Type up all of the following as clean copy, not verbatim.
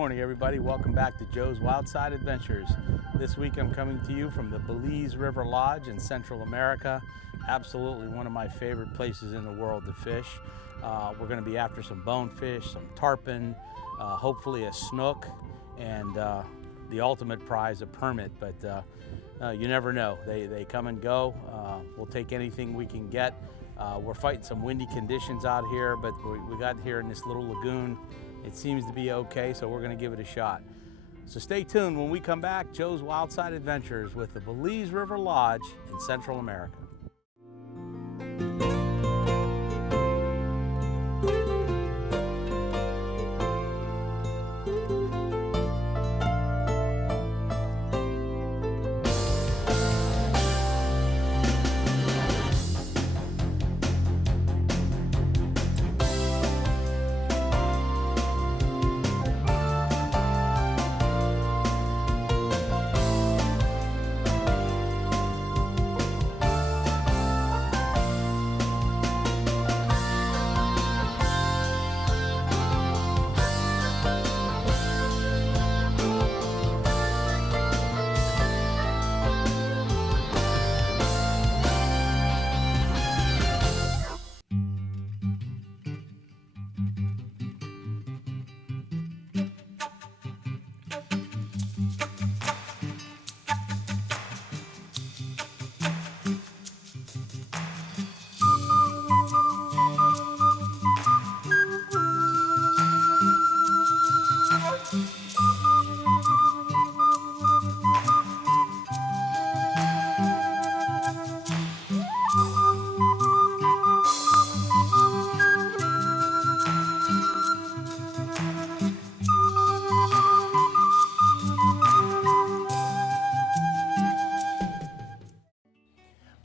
morning, everybody. Welcome back to Joe's Wildside Adventures. This week I'm coming to you from the Belize River Lodge in Central America. Absolutely one of my favorite places in the world to fish. We're going to be after some bonefish, some tarpon, hopefully a snook, and the ultimate prize, a permit. But you never know. They come and go. We'll take anything we can get. We're fighting some windy conditions out here, but we got here in this little lagoon. It seems to be okay, so we're going to give it a shot. So stay tuned. When we come back, Joe's Wildside Adventures with the Belize River Lodge in Central America.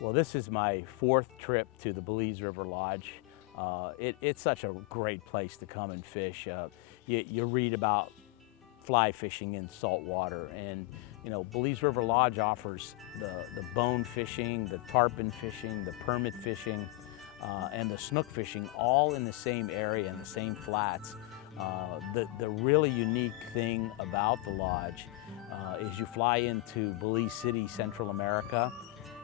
Well, this is my fourth trip to the Belize River Lodge. It's such a great place to come and fish. You read about fly fishing in salt water, and you know, Belize River Lodge offers the bone fishing, the tarpon fishing, the permit fishing, and the snook fishing all in the same area, in the same flats. The really unique thing about the lodge is you fly into Belize City, Central America,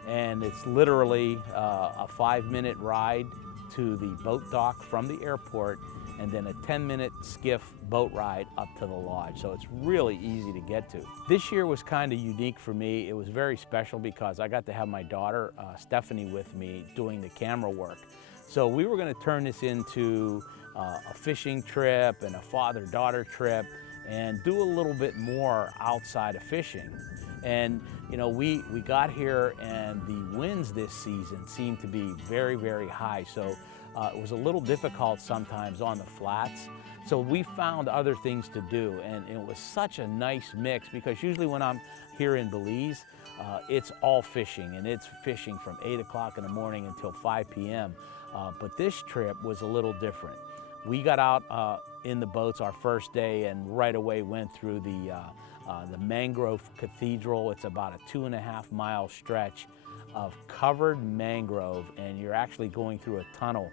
and it's literally a 5-minute ride to the boat dock from the airport, and then a 10-minute skiff boat ride up to the lodge. So it's really easy to get to. This year was kind of unique for me. It was very special because I got to have my daughter, Stephanie, with me doing the camera work. So we were going to turn this into a fishing trip and a father-daughter trip and do a little bit more outside of fishing. And you know, we got here and the winds this season seemed to be very, very high. So it was a little difficult sometimes on the flats. So we found other things to do, and it was such a nice mix because usually when I'm here in Belize, it's all fishing, and it's fishing from 8 o'clock in the morning until 5 p.m. But this trip was a little different. We got out in the boats our first day and right away went through the Mangrove Cathedral. It's about a 2.5-mile stretch of covered mangrove, and you're actually going through a tunnel.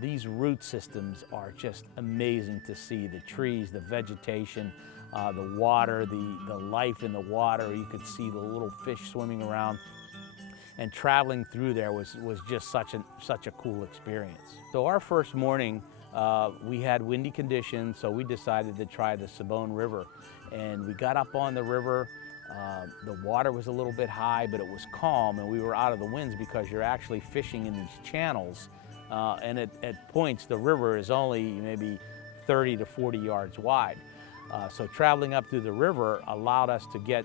These root systems are just amazing to see. The trees, the vegetation, the water, the life in the water. You could see the little fish swimming around. And traveling through there was just such a cool experience. So our first morning, we had windy conditions, so we decided to try the Sabone River. And we got up on the river. The water was a little bit high, but it was calm, and we were out of the winds because you're actually fishing in these channels. And at points, the river is only maybe 30 to 40 yards wide. So traveling up through the river allowed us to get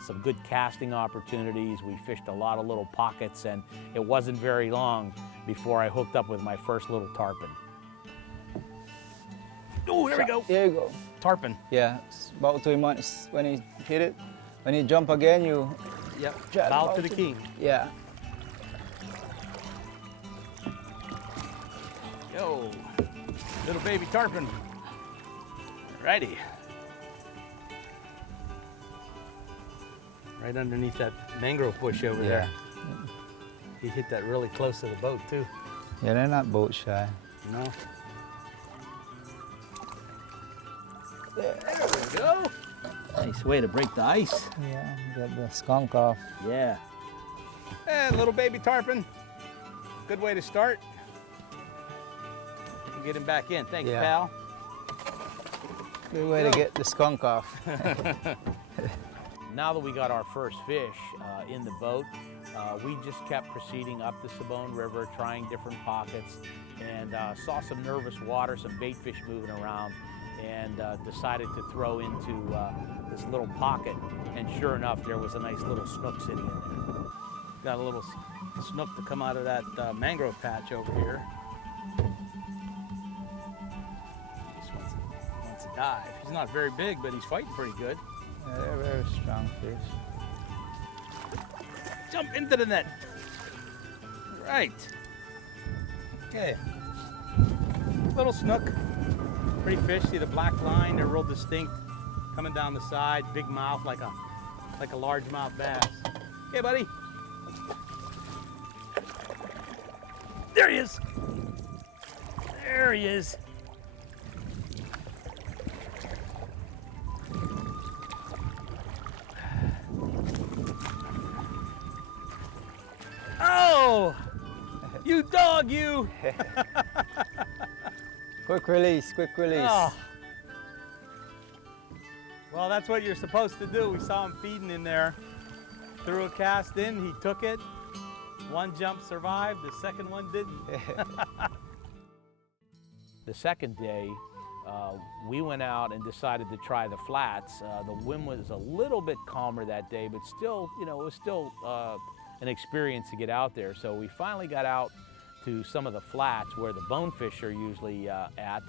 some good casting opportunities. We fished a lot of little pockets, and it wasn't very long before I hooked up with my first little tarpon. Oh, there we go. There you go. Tarpon. Yeah, it's about 3 months when you hit it. When you jump again, you... Yep, bow to the king. Yeah. Yo, little baby tarpon. Righty. Right underneath that mangrove bush over there. He hit that really close to the boat too. Yeah, they're not boat shy. No. There. There we go. Nice way to break the ice. Yeah, get the skunk off. Yeah. And little baby tarpon. Good way to start. Get him back in. Thanks, Yeah. pal. Good way to get the skunk off. Now that we got our first fish in the boat, we just kept proceeding up the Sabone River, trying different pockets, and saw some nervous water, some bait fish moving around, and decided to throw into this little pocket. And sure enough, there was a nice little snook sitting in there. Got a little snook to come out of that mangrove patch over here. Just wants to dive. He's not very big, but he's fighting pretty good. Yeah, they're very strong fish. Jump into the net. Right. Okay. Little snook. Pretty fish. See the black line? They're real distinct. Coming down the side. Big mouth like a largemouth bass. Okay, buddy. There he is. There he is. Oh, you dog, you. Quick release, quick release. Oh. Well, that's what you're supposed to do. We saw him feeding in there. Threw a cast in, he took it. One jump survived, the second one didn't. The second day, we went out and decided to try the flats. The wind was a little bit calmer that day, but still, you know, it was still an experience to get out there. So we finally got out to some of the flats where the bonefish are usually at.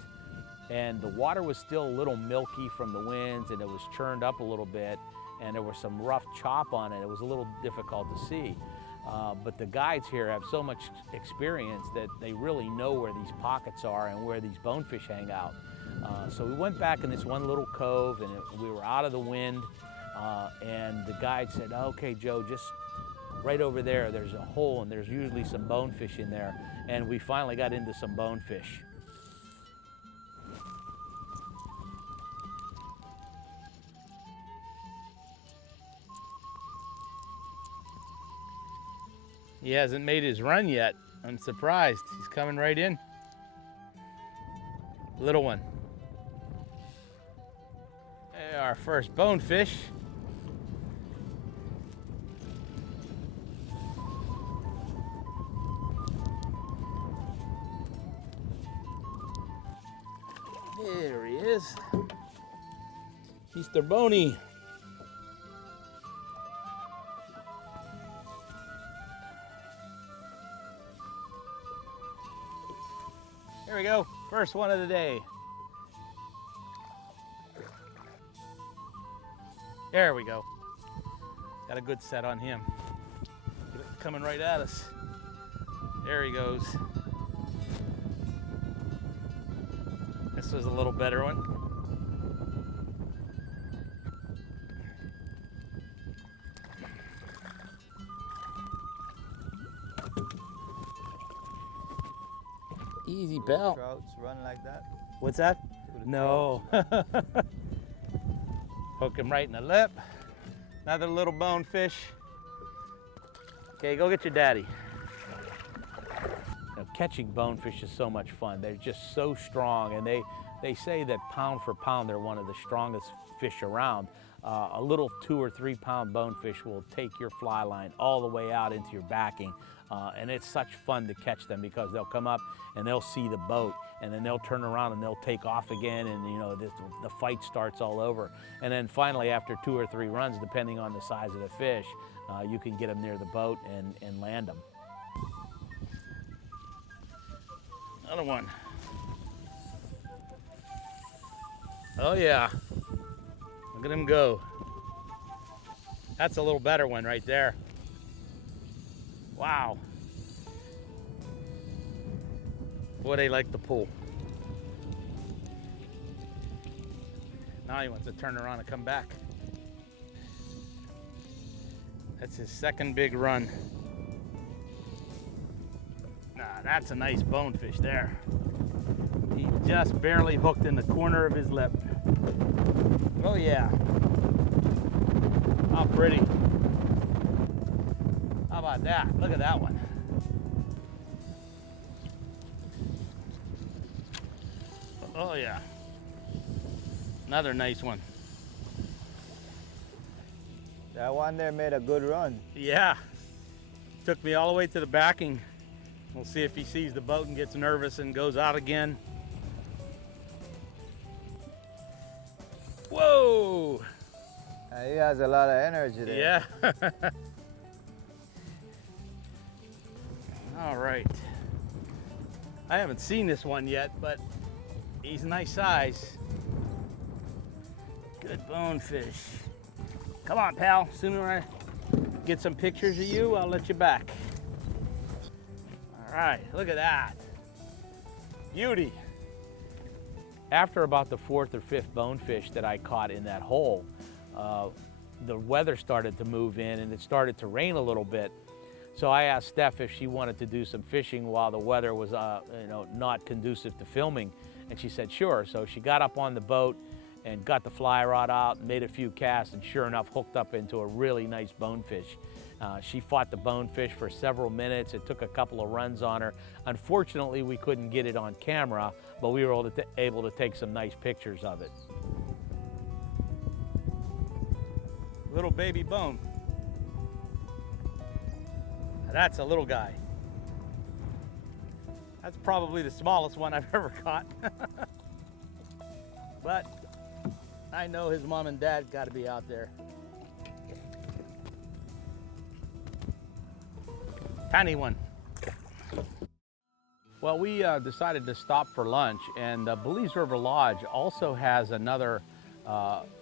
And the water was still a little milky from the winds, and it was churned up a little bit, and there was some rough chop on it. It was a little difficult to see. But the guides here have so much experience that they really know where these pockets are and where these bonefish hang out. So we went back in this one little cove, and we were out of the wind, and the guide said, okay, Joe, just right over there, there's a hole, and there's usually some bonefish in there. And we finally got into some bonefish. He hasn't made his run yet. I'm surprised. He's coming right in. Little one. There, our first bonefish. There he is. Mr. Boney. There we go, first one of the day. There we go. Got a good set on him. Coming right at us. There he goes. This was a little better one. Easy, pal. Trouts run like that? What's that? No. Hook him right in the lip. Another little bonefish. Okay, go get your daddy. You know, catching bonefish is so much fun. They're just so strong, and they say that pound for pound they're one of the strongest fish around. A little 2 or 3 pound bonefish will take your fly line all the way out into your backing. And it's such fun to catch them because they'll come up and they'll see the boat, and then they'll turn around and they'll take off again, and you know the fight starts all over. And then finally, after 2 or 3 runs, depending on the size of the fish, you can get them near the boat and land them. Another one. Oh yeah, look at him go. That's a little better one right there. Wow. Boy, they like to pull. Now he wants to turn around and come back. That's his second big run. Nah, that's a nice bonefish there. He just barely hooked in the corner of his lip. Oh yeah. How pretty. How about that? Look at that one. Oh yeah. Another nice one. That one there made a good run. Yeah. Took me all the way to the backing. We'll see if he sees the boat and gets nervous and goes out again. Whoa! He has a lot of energy there. Yeah. All right. I haven't seen this one yet, but he's a nice size. Good bonefish. Come on, pal. Sooner I get some pictures of you, I'll let you back. All right, look at that. Beauty. After about the fourth or fifth bonefish that I caught in that hole, the weather started to move in and it started to rain a little bit. So I asked Steph if she wanted to do some fishing while the weather was not conducive to filming, and she said sure. So she got up on the boat and got the fly rod out, made a few casts, and sure enough hooked up into a really nice bonefish. She fought the bonefish for several minutes. It took a couple of runs on her. Unfortunately, we couldn't get it on camera, but we were able to take some nice pictures of it. Little baby bone. Now that's a little guy. That's probably the smallest one I've ever caught. But I know his mom and dad got to be out there. Tiny one. Well, we decided to stop for lunch, and the Belize River Lodge also has another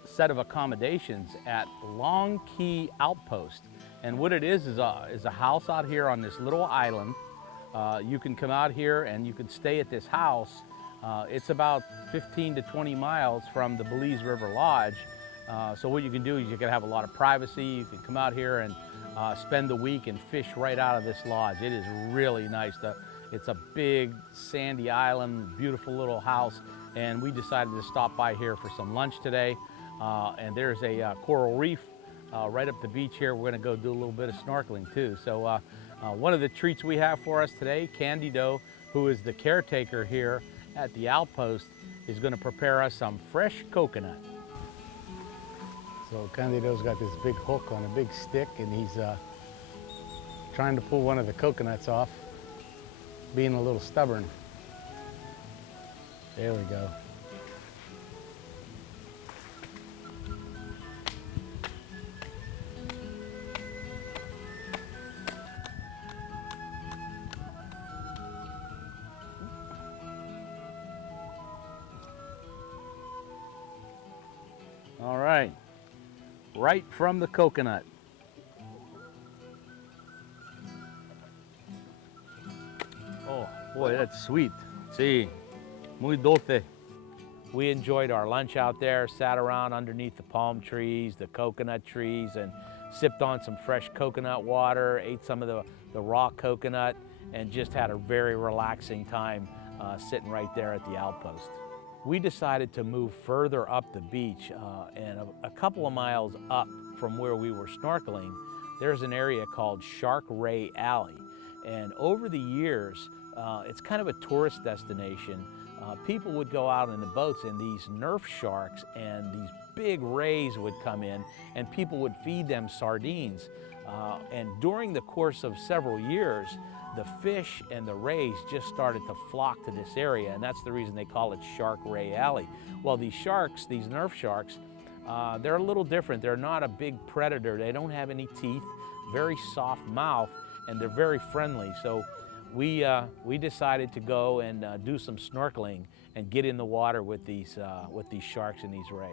set of accommodations at Long Key Outpost. And what it is a house out here on this little island. You can come out here and you can stay at this house. It's about 15 to 20 miles from the Belize River Lodge. So what you can do is you can have a lot of privacy. You can come out here and spend the week and fish right out of this lodge. It is really nice. It's a big sandy island, beautiful little house, and we decided to stop by here for some lunch today. And there's a coral reef right up the beach here. We're gonna go do a little bit of snorkeling too. So one of the treats we have for us today, Candido, who is the caretaker here at the outpost, is gonna prepare us some fresh coconut. So Candido's got this big hook on a big stick, and he's trying to pull one of the coconuts off, being a little stubborn. There we go. All right. Right from the coconut. Oh, boy, that's sweet. Sí, muy dulce. We enjoyed our lunch out there, sat around underneath the palm trees, the coconut trees, and sipped on some fresh coconut water, ate some of the raw coconut, and just had a very relaxing time sitting right there at the outpost. We decided to move further up the beach, and a couple of miles up from where we were snorkeling, there's an area called Shark Ray Alley. And over the years, it's kind of a tourist destination. People would go out in the boats, and these Nerf sharks and these big rays would come in, and people would feed them sardines. And during the course of several years, the fish and the rays just started to flock to this area, and that's the reason they call it Shark Ray Alley. Well, these sharks, these Nerf sharks, they're a little different. They're not a big predator. They don't have any teeth, very soft mouth, and they're very friendly. So we decided to go and do some snorkeling and get in the water with these sharks and these rays.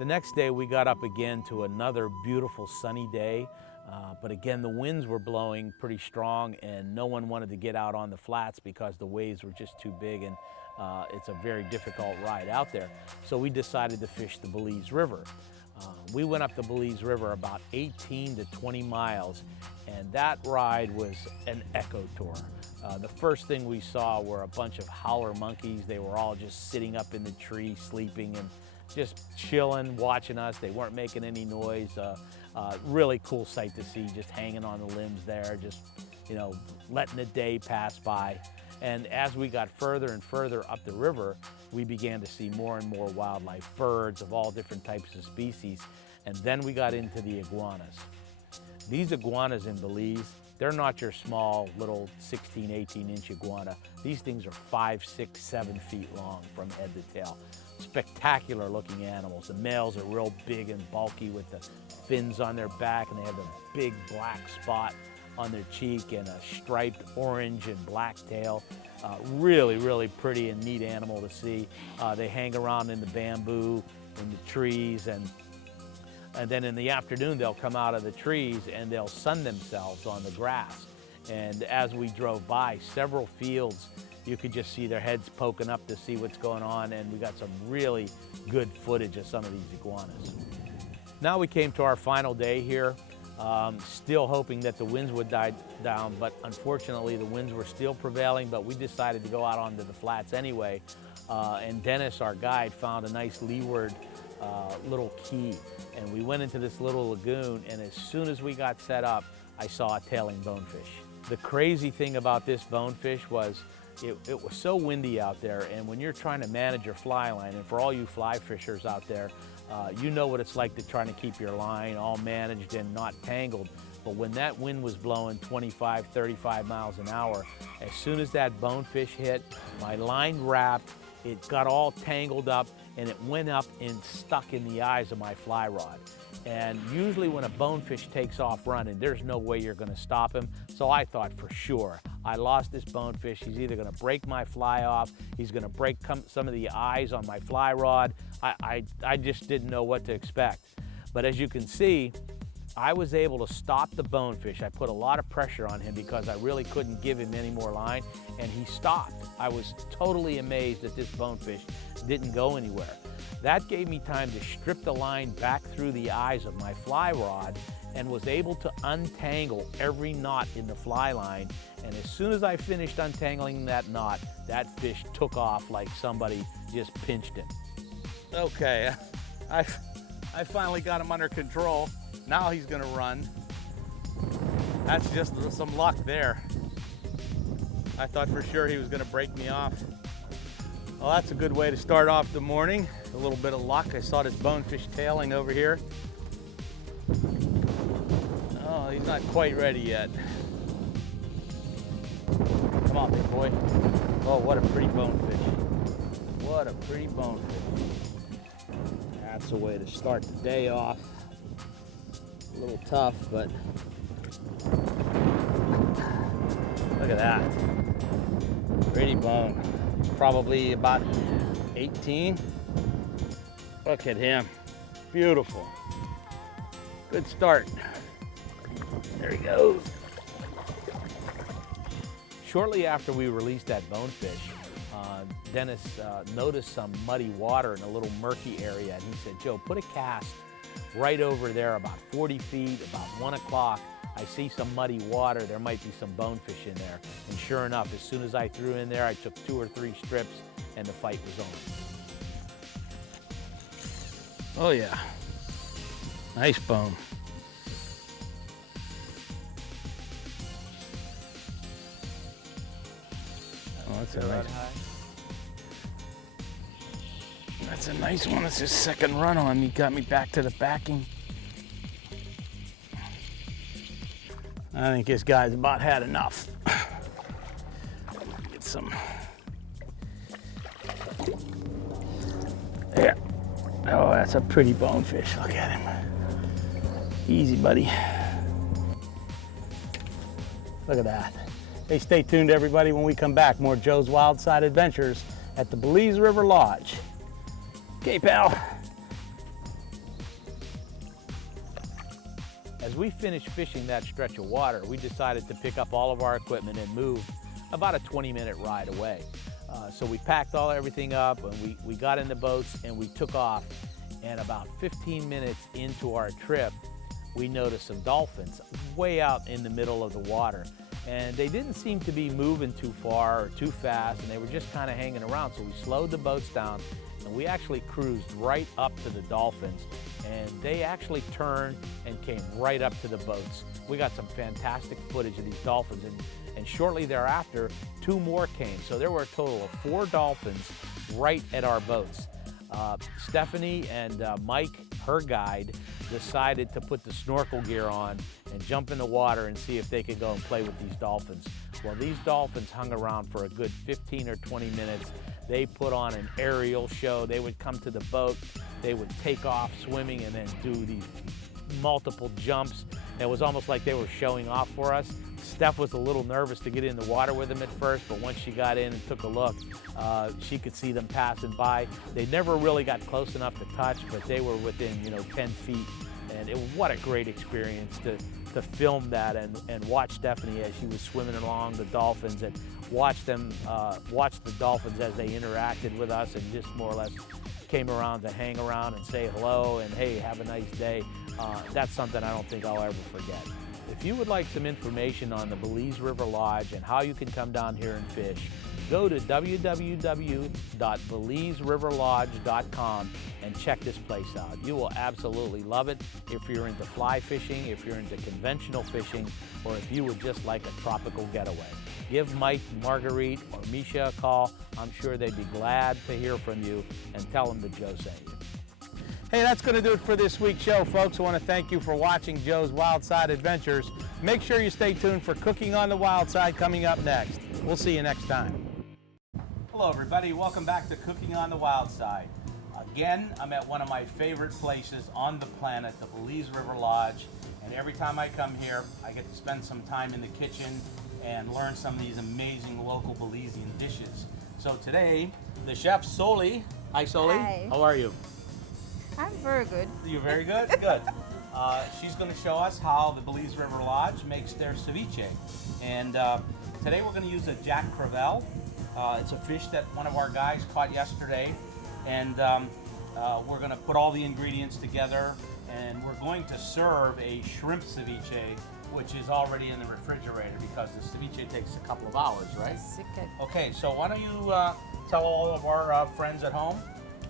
The next day we got up again to another beautiful sunny day. But again, the winds were blowing pretty strong, and no one wanted to get out on the flats because the waves were just too big, and it's a very difficult ride out there. So we decided to fish the Belize River. We went up the Belize River about 18 to 20 miles, and that ride was an echo tour. The first thing we saw were a bunch of howler monkeys. They were all just sitting up in the tree sleeping, just chilling, watching us. They weren't making any noise. Really cool sight to see, just hanging on the limbs there, just, you know, letting the day pass by. And as we got further and further up the river, we began to see more and more wildlife, birds of all different types of species. And then we got into the iguanas. These iguanas in Belize, they're not your small little 16, 18-inch iguana. These things are 5, 6, 7 feet long from head to tail. Spectacular looking animals. The males are real big and bulky with the fins on their back, and they have a big black spot on their cheek and a striped orange and black tail. Really, really pretty and neat animal to see. They hang around in the bamboo, in the trees, and then in the afternoon they'll come out of the trees and they'll sun themselves on the grass. And as we drove by several fields, you could just see their heads poking up to see what's going on, and we got some really good footage of some of these iguanas. Now we came to our final day here, still hoping that the winds would die down, but unfortunately the winds were still prevailing, but we decided to go out onto the flats anyway. And Dennis, our guide, found a nice leeward little key, and we went into this little lagoon, and as soon as we got set up, I saw a tailing bonefish. The crazy thing about this bonefish was it was so windy out there, and when you're trying to manage your fly line, and for all you fly fishers out there, you know what it's like to try to keep your line all managed and not tangled. But when that wind was blowing 25, 35 miles an hour, as soon as that bonefish hit, my line wrapped, it got all tangled up, and it went up and stuck in the eyes of my fly rod. And usually when a bonefish takes off running, there's no way you're gonna stop him. So I thought for sure, I lost this bonefish. He's either gonna break my fly off, he's gonna break some of the eyes on my fly rod. I just didn't know what to expect. But as you can see, I was able to stop the bonefish. I put a lot of pressure on him because I really couldn't give him any more line, and he stopped. I was totally amazed that this bonefish didn't go anywhere. That gave me time to strip the line back through the eyes of my fly rod and was able to untangle every knot in the fly line. And as soon as I finished untangling that knot, that fish took off like somebody just pinched him. Okay, I finally got him under control. Now he's gonna run. That's just some luck there. I thought for sure he was gonna break me off. Well, that's a good way to start off the morning. A little bit of luck. I saw this bonefish tailing over here. Oh, he's not quite ready yet. Come on, big boy. Oh, what a pretty bonefish. What a pretty bonefish. That's a way to start the day off. A little tough, but look at that. Pretty bone. Probably about 18. Look at him. Beautiful. Good start. There he goes. Shortly after we released that bonefish, Dennis noticed some muddy water in a little murky area, and he said, "Joe, put a cast right over there about 40 feet, about 1 o'clock. I see some muddy water. There might be some bonefish in there." And sure enough, as soon as I threw in there, I took 2 or 3 strips and the fight was on. Oh yeah, nice bone. Oh, that's a nice one. That's his second run on me. Got me back to the backing. I think this guy's about had enough. Get some. There. Oh, that's a pretty bonefish. Look at him. Easy, buddy. Look at that. Hey, stay tuned, everybody. When we come back, more Joe's Wildside Adventures at the Belize River Lodge. Okay, pal. As we finished fishing that stretch of water, we decided to pick up all of our equipment and move about a 20-minute ride away. So we packed everything up, and we got in the boats and we took off. And about 15 minutes into our trip, we noticed some dolphins way out in the middle of the water. And they didn't seem to be moving too far or too fast, and they were just kind of hanging around. So we slowed the boats down and we actually cruised right up to the dolphins, and they actually turned and came right up to the boats. We got some fantastic footage of these dolphins, and shortly thereafter, 2 more came. So there were a total of 4 dolphins right at our boats. Stephanie and Mike, her guide, decided to put the snorkel gear on and jump in the water and see if they could go and play with these dolphins. Well, these dolphins hung around for a good 15 or 20 minutes. They put on an aerial show. They would come to the boat, they would take off swimming and then do these multiple jumps. It was almost like they were showing off for us. Steph was a little nervous to get in the water with them at first, but once she got in and took a look, she could see them passing by. They never really got close enough to touch, but they were within, 10 feet. And what a great experience to film that and watch Stephanie as she was swimming along the dolphins, and watch the dolphins as they interacted with us and just more or less came around to hang around and say hello and hey, have a nice day. That's something I don't think I'll ever forget. If you would like some information on the Belize River Lodge and how you can come down here and fish, go to www.belizeriverlodge.com and check this place out. You will absolutely love it if you're into fly fishing, if you're into conventional fishing, or if you would just like a tropical getaway. Give Mike, Marguerite, or Misha a call. I'm sure they'd be glad to hear from you, and tell them that Joe sent you. Hey, that's going to do it for this week's show, folks. I want to thank you for watching Joe's Wildside Adventures. Make sure you stay tuned for Cooking on the Wildside coming up next. We'll see you next time. Hello, everybody. Welcome back to Cooking on the Wildside. Again, I'm at one of my favorite places on the planet, the Belize River Lodge. And every time I come here, I get to spend some time in the kitchen and learn some of these amazing local Belizean dishes. So today, the chef Soli. Hi, Soli. Hi. How are you? I'm very good. You're very good? Good. She's going to show us how the Belize River Lodge makes their ceviche. And today we're going to use a jack crevel. It's a fish that one of our guys caught yesterday. And we're going to put all the ingredients together, and we're going to serve a shrimp ceviche, which is already in the refrigerator because the ceviche takes a couple of hours, right? Okay, so why don't you tell all of our friends at home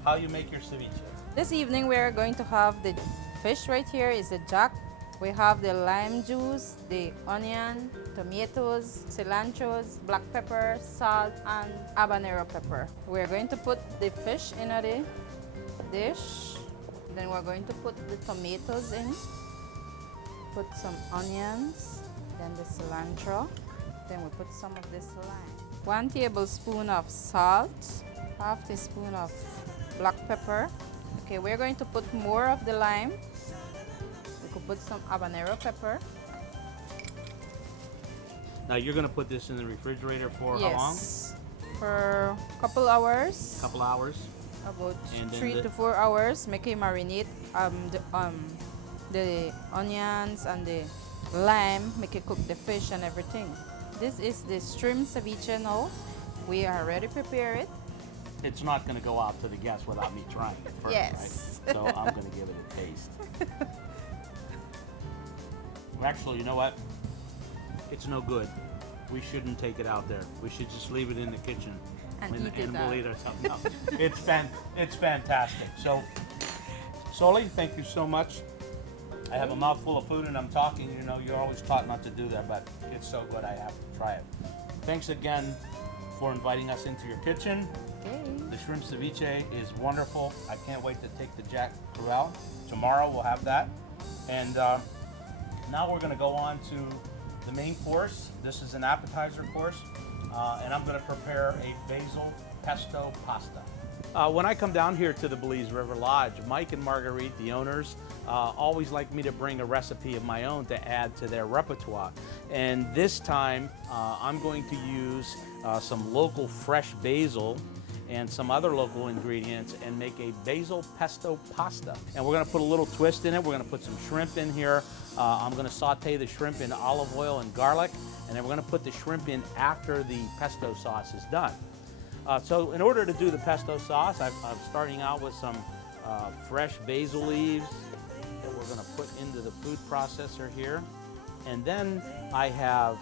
how you make your ceviche. This evening we are going to have the fish right here is the jack. We have the lime juice, the onion, tomatoes, cilantros, black pepper, salt, and habanero pepper. We're going to put the fish in the dish. Then we're going to put the tomatoes in. Put some onions, then the cilantro. Then we put some of this lime. 1 tablespoon of salt, half teaspoon of black pepper. Okay, we're going to put more of the lime. We could put some habanero pepper. Now you're going to put this in the refrigerator for Yes, how long? for a couple hours. Couple hours. About And then 3 to 4 hours. Make it marinate the onions and the lime. Make it cook the fish and everything. This is the shrimp ceviche now. We are ready to prepare it. It's not going to go out to the guests without me trying it first, Yes. right? So I'm going to give it a taste. Actually, you know what? It's no good. We shouldn't take it out there. We should just leave it in the kitchen And eat it we'll out. eat it or something else. It's fantastic. So, Soli, thank you so much. I have a mouthful of food and I'm talking. You know, you're always taught not to do that, but it's so good I have to try it. Thanks again for inviting us into your kitchen. Okay. The shrimp ceviche is wonderful. I can't wait to take the jack crevel. Tomorrow we'll have that. And now we're going to go on to the main course. This is an appetizer course. And I'm going to prepare a basil pesto pasta. When I come down here to the Belize River Lodge, Mike and Marguerite, the owners, always like me to bring a recipe of my own to add to their repertoire. And this time I'm going to use some local fresh basil and some other local ingredients and make a basil pesto pasta. And we're gonna put a little twist in it. We're gonna put some shrimp in here. I'm gonna saute the shrimp in olive oil and garlic, and then we're gonna put the shrimp in after the pesto sauce is done. So in order to do the pesto sauce, I'm starting out with some fresh basil leaves that we're gonna put into the food processor here. And then I have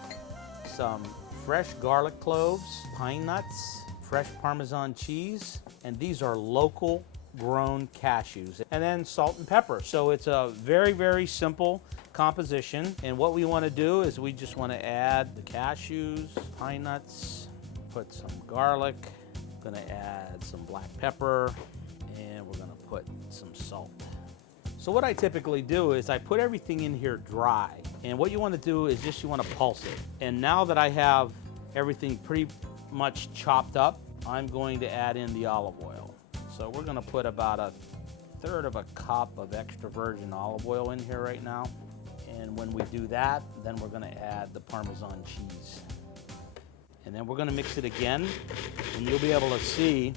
some fresh garlic cloves, pine nuts, fresh Parmesan cheese, and these are local grown cashews, and then salt and pepper. So it's a very, very simple composition. And what we want to do is we just want to add the cashews, pine nuts, put some garlic, going to add some black pepper, and we're going to put some salt. So what I typically do is I put everything in here dry, and what you want to do is just you want to pulse it. And now that I have everything pretty much chopped up, I'm going to add in the olive oil. So we're going to put about 1/3 of a cup of extra virgin olive oil in here right now. And when we do that, then we're going to add the Parmesan cheese. And then we're going to mix it again, and you'll be able to see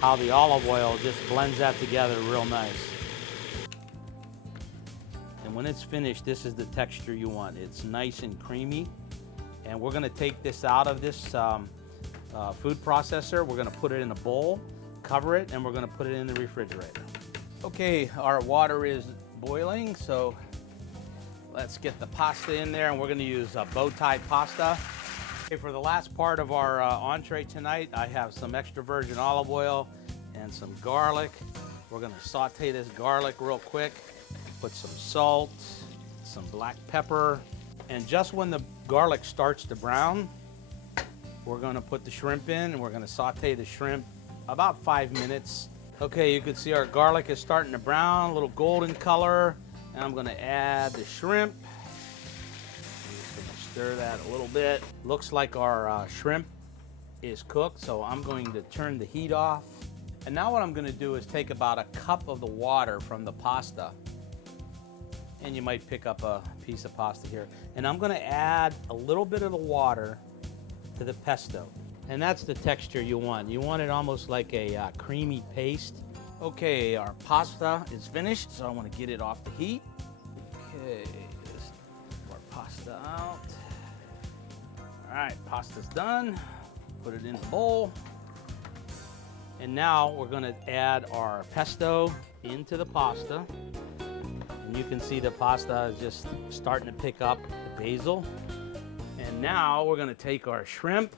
how the olive oil just blends that together real nice. And when it's finished, this is the texture you want. It's nice and creamy. And we're going to take this out of this food processor. We're going to put it in a bowl, cover it, and we're going to put it in the refrigerator. Okay, our water is boiling, so let's get the pasta in there, and we're going to use bow tie pasta. Okay, for the last part of our entree tonight, I have some extra virgin olive oil and some garlic. We're going to saute this garlic real quick. Put some salt, some black pepper, and just when the garlic starts to brown, we're going to put the shrimp in, and we're going to saute the shrimp about 5 minutes. Okay, you can see our garlic is starting to brown, a little golden color, and I'm going to add the shrimp. I'm going to stir that a little bit. Looks like our shrimp is cooked, so I'm going to turn the heat off. And now what I'm going to do is take about 1 cup of the water from the pasta, and you might pick up a piece of pasta here. And I'm going to add a little bit of the water to the pesto. And that's the texture you want. You want it almost like a creamy paste. Okay, our pasta is finished, so I want to get it off the heat. Okay, just pour our pasta out. All right, pasta's done. Put it in the bowl. And now we're going to add our pesto into the pasta. And you can see the pasta is just starting to pick up the basil. And now we're going to take our shrimp,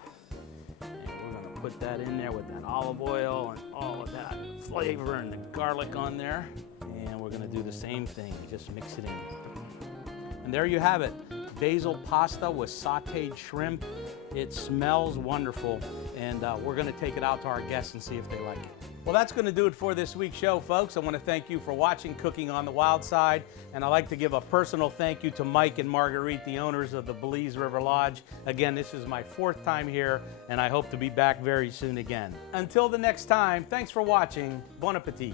and we're going to put that in there with that olive oil and all of that flavor and the garlic on there. And we're going to do the same thing, just mix it in. And there you have it, basil pasta with sauteed shrimp. It smells wonderful, and we're going to take it out to our guests and see if they like it. Well, that's going to do it for this week's show, folks. I want to thank you for watching Cooking on the Wildside, and I'd like to give a personal thank you to Mike and Marguerite, the owners of the Belize River Lodge. Again, this is my 4th time here, and I hope to be back very soon again. Until the next time, thanks for watching. Bon appetit.